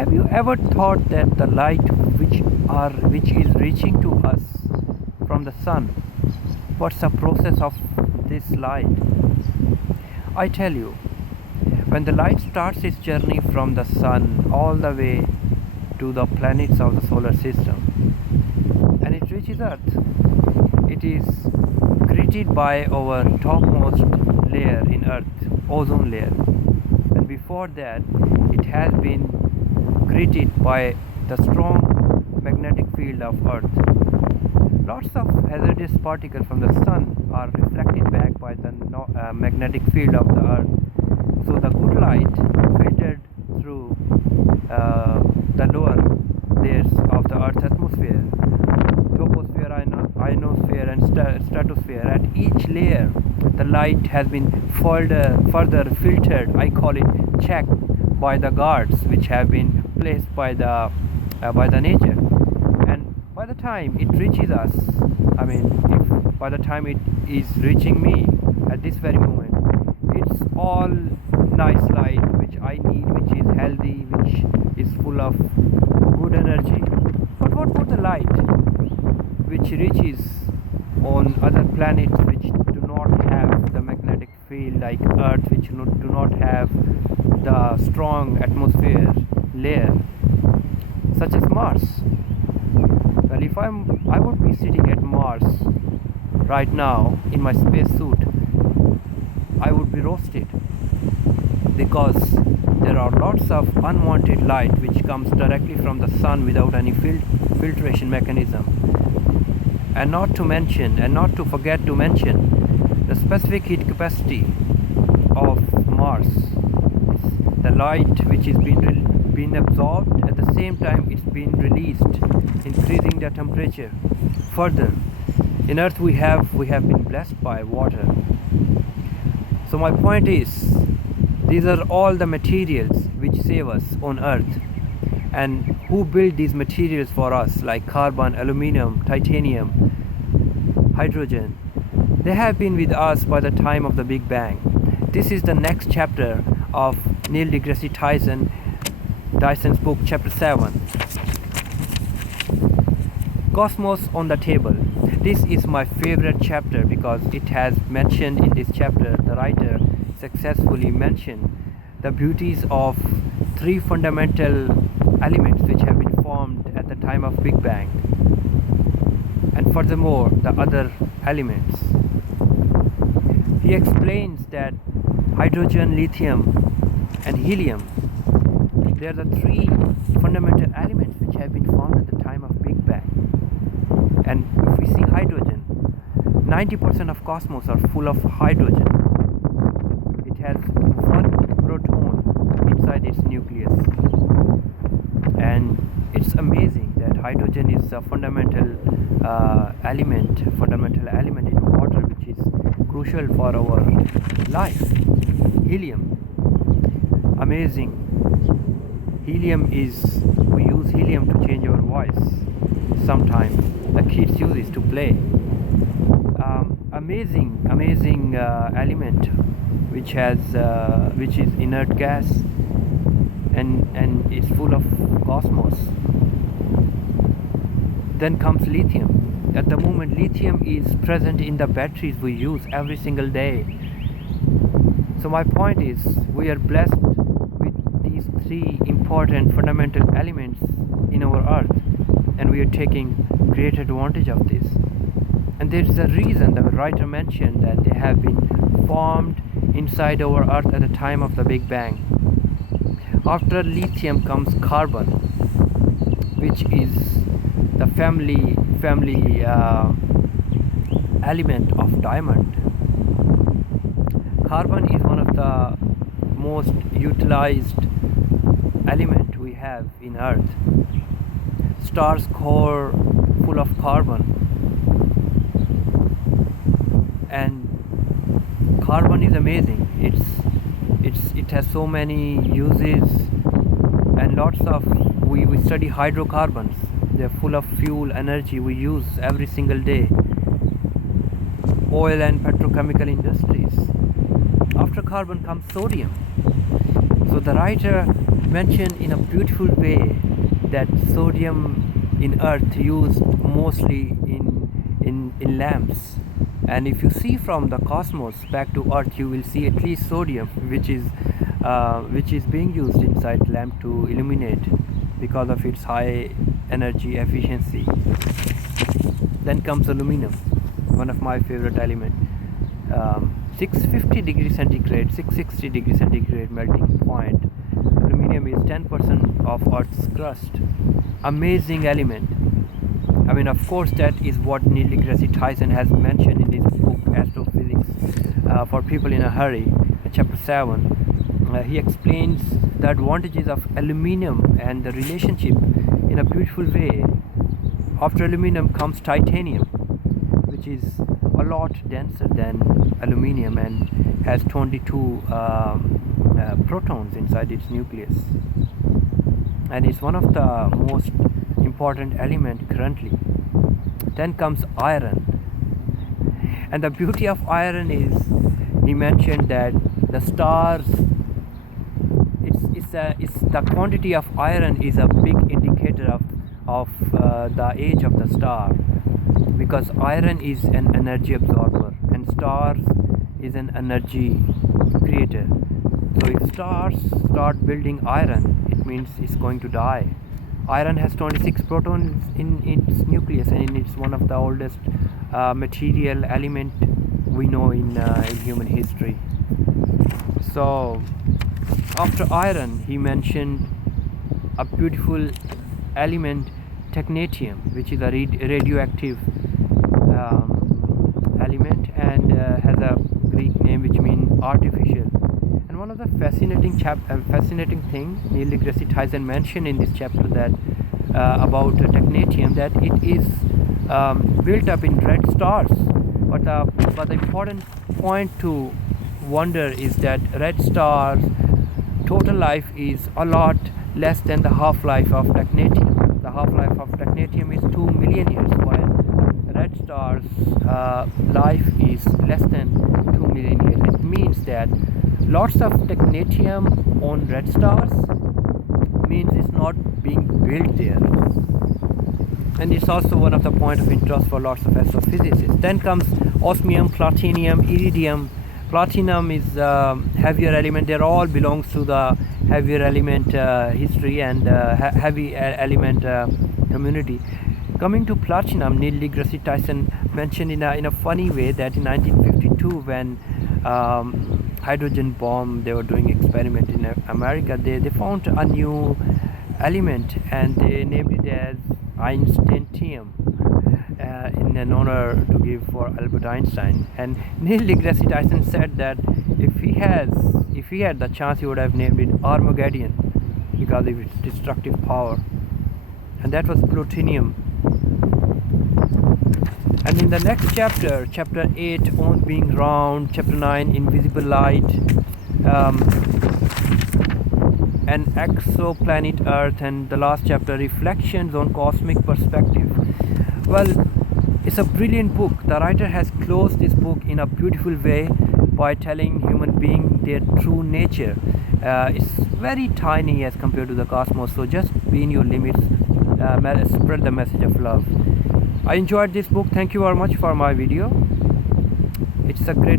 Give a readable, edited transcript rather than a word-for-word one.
Have you ever thought that the light which is reaching to us from the sun, what's the process of this light? I tell you, when the light starts its journey from the sun all the way to the planets of the solar system and it reaches Earth, it is greeted by our topmost layer in Earth, ozone layer, and before that it has been greeted by the strong magnetic field of Earth. Lots of hazardous particles from the sun are reflected back by the magnetic field of the Earth. So the good light filtered through the lower layers of the Earth's atmosphere, troposphere, ionosphere and stratosphere. At each layer the light has been further filtered, I call it checked, by the guards which have been placed by the nature. And by the time it reaches us, if by the time it is reaching me at this very moment, it's all nice light which I need, which is healthy, which is full of good energy. But what about the light which reaches on other planets which do not have the magnetic field like Earth, which do not have the strong atmosphere layer, such as Mars? Well, if I would be sitting at Mars right now in my spacesuit, I would be roasted, because there are lots of unwanted light which comes directly from the sun without any filtration mechanism. And not to forget to mention the specific heat capacity of Mars. The light which is being absorbed, at the same time it's being released, increasing the temperature further. In Earth we have been blessed by water. So my point is, these are all the materials which save us on Earth. And who built these materials for us, like carbon, aluminum, titanium, hydrogen? They have been with us by the time of the Big Bang. This is the next chapter of Neil deGrasse Tyson's book, chapter 7. Cosmos on the Table. This is my favorite chapter because it has mentioned in this chapter, the writer successfully mentioned the beauties of three fundamental elements which have been formed at the time of Big Bang, and furthermore the other elements. He explains that hydrogen, lithium and helium, they are the three fundamental elements which have been formed at the time of Big Bang. And if we see hydrogen, 90% of cosmos are full of hydrogen. It has one proton inside its nucleus. And it's amazing that hydrogen is a fundamental element in water, which is crucial for our life. Helium, amazing. We use helium to change our voice. Sometimes the kids use it to play. Amazing element which is inert gas, and it's full of cosmos. Then comes lithium. At the moment, lithium is present in the batteries we use every single day. So my point is, we are blessed with these three important fundamental elements in our Earth, and we are taking great advantage of this. And there is a reason the writer mentioned that they have been formed inside our Earth at the time of the Big Bang. After lithium comes carbon, which is the family element of diamond. Carbon is one of the most utilized element we have in Earth. Star's core full of carbon, and carbon is amazing. It has so many uses, and lots of we study hydrocarbons. They're full of fuel energy we use every single day. Oil and petrochemical industries. After carbon comes sodium. So the writer mentioned in a beautiful way that sodium in earth used mostly in lamps, and if you see from the cosmos back to earth, you will see at least sodium, which is being used inside lamp to illuminate because of its high energy efficiency. Then comes aluminum, one of my favorite element. 650 degrees centigrade, 660 degrees centigrade melting point. Aluminum is 10% of Earth's crust. Amazing element. I mean, of course, that is what Neil deGrasse Tyson has mentioned in his book Astrophysics for People in a Hurry, chapter 7. He explains the advantages of aluminum and the relationship in a beautiful way. After aluminum comes titanium, which is a lot denser than aluminum and has 22 protons inside its nucleus, and is one of the most important element currently. Then comes iron, and the beauty of iron is, he mentioned that the stars, it's the quantity of iron is a big indicator of the age of the star, because iron is an energy absorber and stars is an energy creator. So if stars start building iron, it means it's going to die. Iron has 26 protons in its nucleus, and it's one of the oldest material element we know in human history. So after iron, he mentioned a beautiful element, technetium, which is a radioactive element, and has a Greek name which means artificial. And one of the fascinating thing Neil deGrasse Tyson mentioned in this chapter that about technetium, that it is built up in red stars. But the important point to wonder is that red stars total life is a lot less than the half-life of technetium. The half-life of technetium is 2 million years, while red stars life is less than 2 million years. It means that lots of technetium on red stars means it's not being built there, and it's also one of the point of interest for lots of astrophysicists. Then comes osmium, platinum, iridium. Platinum is heavier element. They all belongs to the heavier element history and heavy element community. Coming to platinum, Neil deGrasse Tyson mentioned in a funny way that in 1952, when hydrogen bomb, they were doing experiment in America, they found a new element and they named it as Einsteinium, in an honor to give for Albert Einstein. And Neil deGrasse Tyson said that if he had the chance, he would have named it Armageddon because of its destructive power, and that was plutonium. And in the next chapter, chapter 8, on being round, chapter 9, invisible light, and exoplanet Earth, and the last chapter, reflections on cosmic perspective. Well, it's a brilliant book. The writer has closed this book in a beautiful way by telling human being their true nature. It's very tiny as compared to the cosmos, so just be in your limits, spread the message of love. I enjoyed this book. Thank you very much for my video. It's a great